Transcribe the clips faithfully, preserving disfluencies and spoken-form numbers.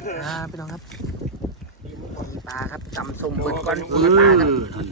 อ่าพี่น้องครับปลาครับจำสมเบิดก้อนปลาครับ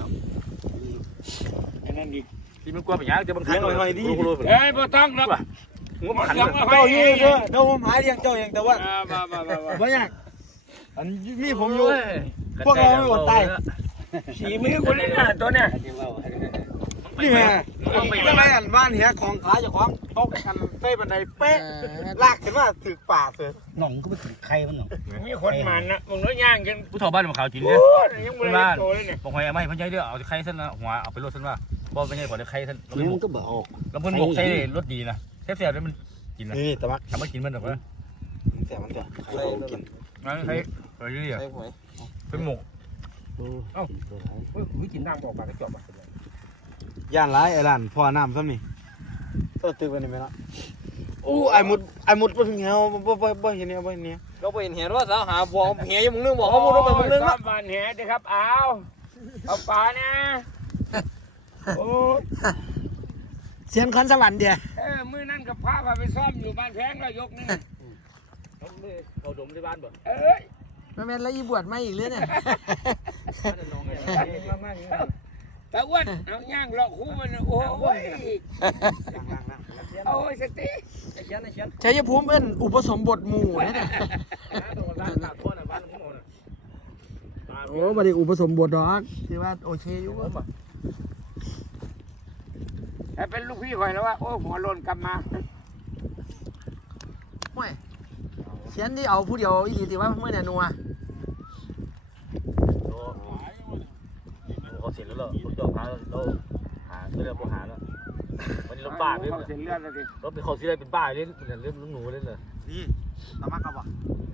ไอ้นั่นอีกที่มันกลัวไปยากจะบังคับเฮ้ยบ่ต้องหรอกหัวมันขันเจ้าอยู่เด้อเดี๋ยวผมหาเลี้ยงเจ้าเองแต่ว่ามามามามาไม่ยากอันมีผมอยู่พวกเราไม่อดตายสีมือคนนี้น่ะตัวเนี้ยนี่ไงทำไมอันบ้านเหี้ยของขาเจ้าของตกกันเต้บันไดเป๊ะลากขึ้นมาถึกป่าเสือหน่องก็ไปถึงใครมันหน่องมีคนมันนะมึงน้อยย่างกันผู้ถอบ้านของเขาจริงโอ้เนี่ยยยังไม่ได้โตเลยเนี่ยบอกไงไม่เพิ่นใช้เด้อเอาไข่เส้นนะหัวเอาไปรถเส้นว่าบ่เป็นไงก่อนจะไข่เส้นแล้วนี่มันก็บอกออกเพิ่นบอกใช้รถดีนะแซ่บๆแล้วมันกินนะนี่ตะบักทำมากินมันหรอกวะเสียมันเสียใครกินงั้นใช้เฮ้ยเป็นหมกเอ้าวิกินน้ำบอกปากกระจกมาย่านร้ายไอ้ร้านพ่อน้ำซ้ำนี่ตัวตึกวันนี้ไหมล่ะอู้ไอ้มุดไอ้มุดบ่ถึงเหี่ยวบ่บ่บ่เห็นเนี่ยบ่เห็นเนี่ยเราไปเห็นเห็นว่าสาวหาบอกเหียยังมึงนึงบอกเขาพูดว่ามึงนึงครัละบบ้านแหดิครับเอาเอาปลานะโอ้เสียงคอนสวรรค์เดียเออมื้อนั้นกับพาไปซ่อมอยู่บ้านแพงแล้วยกนี่เขาดมที่บ้านบ่เอ้ยแม่นแล้วอีบวชมาอีกเลยเนี่ยแต่อ้วนเอาย่างหลอกคู่มันโอ้ยโอ้ยสติชัยภูมิเอิ้นอุปสมบทหมู่เนี่ยโอ้บัดนี้อุปสมบทดอกคือว่าโอเคอยู่บ่แต่เป็นลูกพี่คอยแล้วว่าโอ้หัวโลนกลับมาไม่เขียนที่เอาผู้เดียวอีหลีสิว่าเมื่อเนี่ยนัวเขาเสร็จแล้วเหรอผมจอดพาเราหาเรื่องบ่หาแล้ววันนี้รถบ้าเลยเขาเส้นเลือดแล้วดิรถเป็นเขาสิได้เป็นบ้าเล่นเล่นลูกหนูเล่นเลยนี่ตะบักกับบ่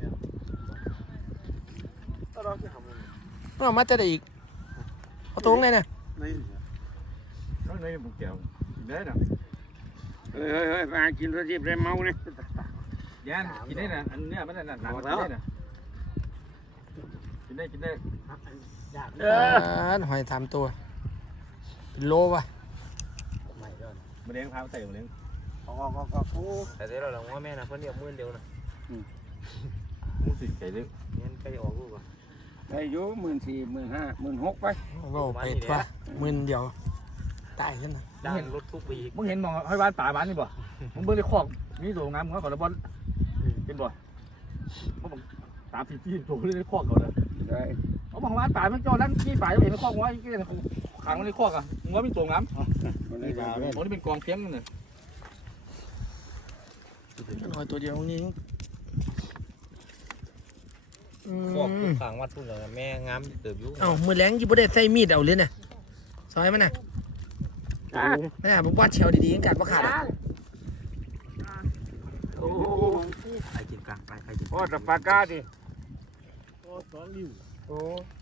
เอามาจะได้อีกเอาตรงเลยเนี่ยนี่ข้างในผมแก้วได้นะเฮ้ยเฮ้ยเฮ้ยมากินตัวจีบได้เมาเนี่ยย่านกินได้นะอันเนี้ยมันน่ะหนักกินได้นะกินได้กินได้เออ่าอหอยทำตัวเป็นโลว่ะมะเร็งพาใส่มะเร็งก็ก็ก็โอ้แต่เดี๋ยวเราว่าแม่นะเพื่อนเดียวมื่นเดียวนะมูสิไก่เล็กงั้นไก่ออกลูกอ่ะได้อยู่หมื่นสี่หมื่นห้าหมื่นหกไปโอ้ไปทั่วหมื่นเดียวตายขึ้นนะได้รถทุกปีมึงเห็นมองให้บ้านป่าบ้านนี่บ่มึงเบิ่งในคอกมีโรงงานมึงเขาขอระบอนเป็นบ่เขาบอกตามที่ที่โถเลยในคอกเขาเลยได้เขาบอกว่าป่ามันจอดนั่นที่ป่าจะเห็นในคอกว่าที่ขังในคอกอ่ะมึงว่ามีตัวน้ำมันได้ปลาไหมโอ้นี่เป็นกองเพียงเลยหอยตัวเดียวนี่อืพวกมขังวัดพุ่นเลยแม่งามเติบอยู่เอ้ามือแรงยี่บ่ได้ใส่มีดเอาเลยน่ะซอยมันน่ะแม่บอกว่าเชียวดีๆกัดว่าขาดอ่ะโอ้ไปกินกลางไปไปกินโหตะปากาดิโอ้สอนริ้วโอ้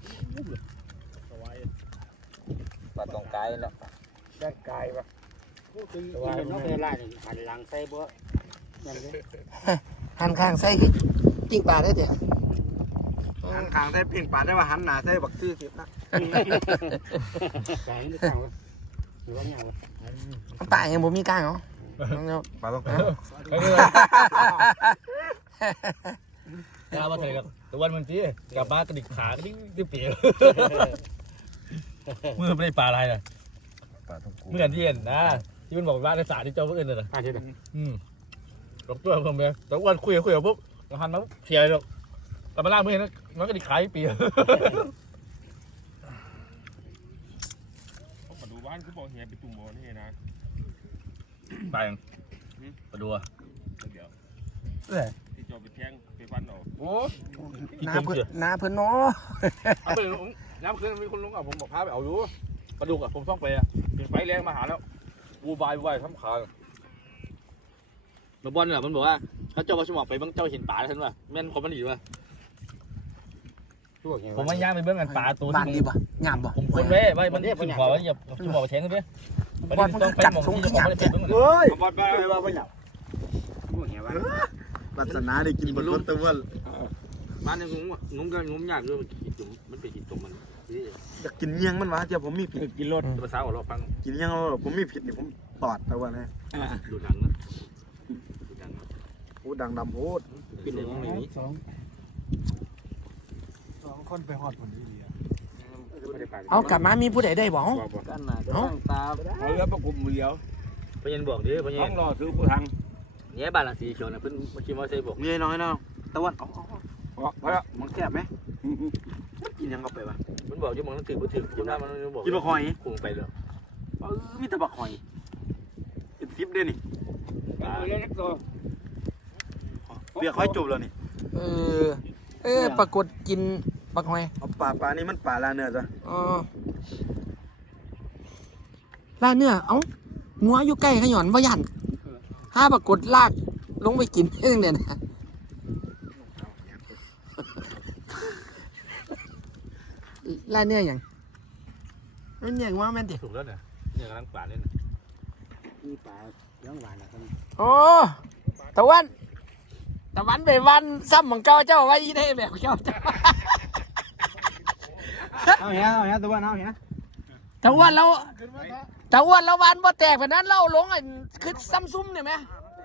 ปลาตองไกลแล้วได้กายปะแต่ว่าน้องเป็นไรหันหลังใส่บ่นั่นเลยหันข้างใส่กิ้งปลาได้เดี๋ยวหันข้างใส่ปิ้งปลาได้ว่าหันหน้าใส่บักซื่อสิบนะใส่ไม่ต่างหรือว่าเงาปลายังบ่มีกลางเหรอปลาต้องกล้ามาเถอะครับแต่วันมันที่กลับบ้านกระดิกขากระดิกดิ้วเปียมือไม่ได้ปลาอะไรนะปลาต้องกูเมื่อที่เห็นนะที่มันบอกว่าในสาที่เจ้าเพื่อนเลยนะตาเด็ดอืมตกตัวผมเลยแต่วันคุยคุยกับปุ๊บหันมาเพียเลยแต่มาล่ามือนะมันก็ดิขายเปียมาดูบ้านคือบอกเฮียไปตุ่มบ่อนี่นะไปยังไปดูอ่ะเดี๋ยวเอ้ยที่จอไปแทงไปฟันออกโอ้นาเพิ่นนาเพิ่นเนาะเอาไปน้ำคืนมีคนลงอ่ะผมบอกพาไปเอาอยู่ปลาดุกอ่ะผมต้องไปอ่ะเป็นไฟแรงมาหาแล้ววูบายวูบายทำขาแล้วบอลเนี่ยมันบอกว่าถ้าเจ้ามาสมองไปบ้างเจ้าเห็นป่าแล้วท่านว่าแม่นของมันดีป่ะช่วงไงผมไม่ย่างไปเบื้องกันป่าตัวบ้านดีป่ะงามป่ะผมคนไว้ไว้มันขึ้นขวาไว้อย่าสมองไปแทงกันเด้บอลมันจัดทรงที่หยาบเจ้เฮ้ยบอลไปไม่ว่าไม่หยับช่วงไงวะลักษณะได้กินบนรถตะวันบ้านเนี่ยงงงงกันงงยากด้วยมันขีดจุ่มมันไปขีดจุ่มมันอยากกินเงี้ยงมันวะเจ้าผมมีผิดกินรถภาษาของเราฟังกินเงี้ยงผมมีผิดนี่ผมตอดตะวันนะดูดังนะดูดังโอ้ดังดำโพดขึ้นเลยมองในนี้สองสองคนไปฮอดคนที่เดียวเอากลับมามีผู้ใดได้บ่กันน่ะตั้งตาเอาเรือประกบมือเดียวพยันบอกดิพยัต้อน งรอซื้อผู้ทางเนี่ยบ้านหลังสีเขียวนะเพิ่นมาขี่มอเตอร์ไซค์บอกนี่น้อยน้องตะวันเอาเอาพอพอแล้วมันแซ่บไหมกินยังเข้าไปวะมันบอกอยู่มึงถือบ่ถือกินได้มันบอกกินบักหอยคุงไปเลยเออมีแต่บักหอยเป็นซิปเด้นี่เอาเรือนักตัวเปียกหอยจุบแล้วนี่เออเออปรากฏกินบักหอยเอาปลาปลานี่มันปลาลาเนื้อจ้ะอ๋อล่าเนื้อเอ้างัวอยู่ใกล้ขย่อนบ่ยันห้าปรากฏลากลงไปกินเองเนี่ยนะล่าเนื้ออย่างนั่นอย่างว่าแม่นดิถูกแล้วเนี่ยเนี่ยกำลังป่าเนี่ยมีปลาเลี้ยงหวานนะครับโอ้ตะวันตะวันไปวันซ้ำของเก่าเจ้าไว้ยี่ได้แบบเจ้าเจ้าเอาเหี้ยเอาเหี้ยตะวันเอาเหี้ยตะวันเราตะวันเราวันบ่แตกแบบนั้นเราลงไอ้คือซ้ำซุ่มเนี่ยไหม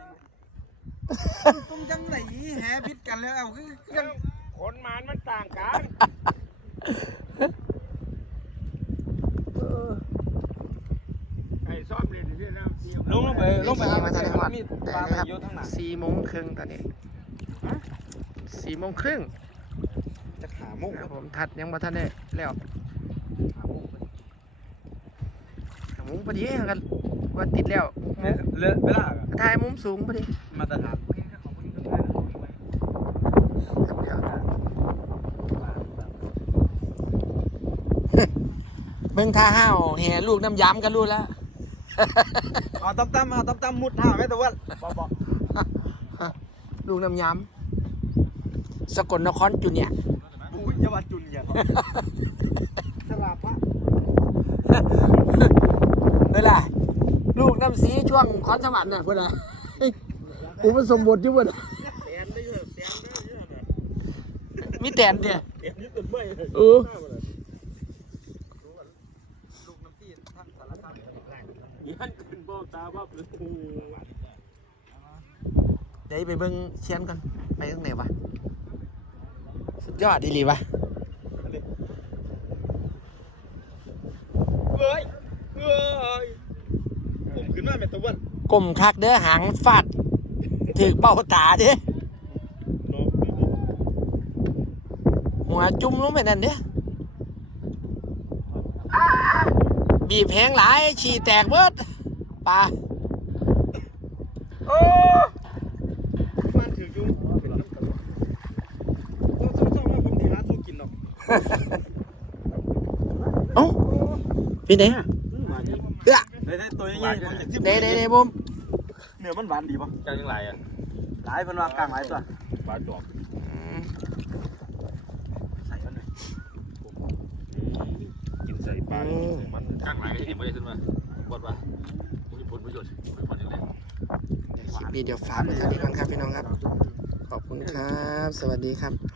ตุ้มจังไหนแหพิษกันแล้วเอาคือขนมันมันต่างกัน ไอ้ซ่อมเรียนที่นั่นลงลงไปลงไปขี่หามามาทันทางได้ฮอดมีดได้ปลาแล้วครับอยู่ทางหน้าสี่โมงครึ่งตอนนี้สี่โมงครึ่งจะขามุกครับผมทัดยังบ่ทันได้แล้วหามุมพอดีกันว่าติดแล้วเลือเวลาถ่ายมุมสูงพอดีมาตรฐานเบิ่งท่าห้าวแห่ลูกน้ำย้ำกันรู้แล้วเอาตั้มตั้มเอาตั้มตั้มมุดท่าไหมตะวันบ่บ่ลูกน้ำย้ำสกลนครจุเนี่ยร์อุ้ยอย่าว่าจุนอย่าสลาพะเวลาลูกน้ำสีช่วงคอนสวรรค์น่ะเพื่อนอะอุปสมบทอยู่เพื่อนอะมีแตนเนี่ยเออเดี๋ยวไปเบิ่งเชียนก่อนไปตรงไหนวะสุดยอดดีหลีวะเอ้ยเอ้ยผมขึ้นมาแม่ตะวันกลมคักเด้อหางฟาดถึกเบ้าตาเด้อหัวจุ่มลงไปนั่นเด้ออ้าบีบแหงหลายฉี่แตกเบิดปลาโอ้มันถือจุ่มเป็นน้ำตะวันต้องต้องต้องว่าผมดีหาสู้กินหรอกเอ้าพี่ไหนเอ้อได้ได้ตัวใหญ่ๆผมจะซิบเด้เด้เด้บุ้มเนื้อมันหวานดีป่ะเจ้าจังไรอ่ะหลายเพิ่นว่ากลางหลายตัวปลาจอบใส่มันหน่อยกินใส่ปลามันข้างหลังเห็นไม่ได้ขึ้นมาบดว่ามีผลประโยชน์ผลยังไงคลิปนี้เดี๋ยวฝากไว้เท่านี้ก่อนครับพี่น้องครับ ขอบคุณครับ สวัสดีครับ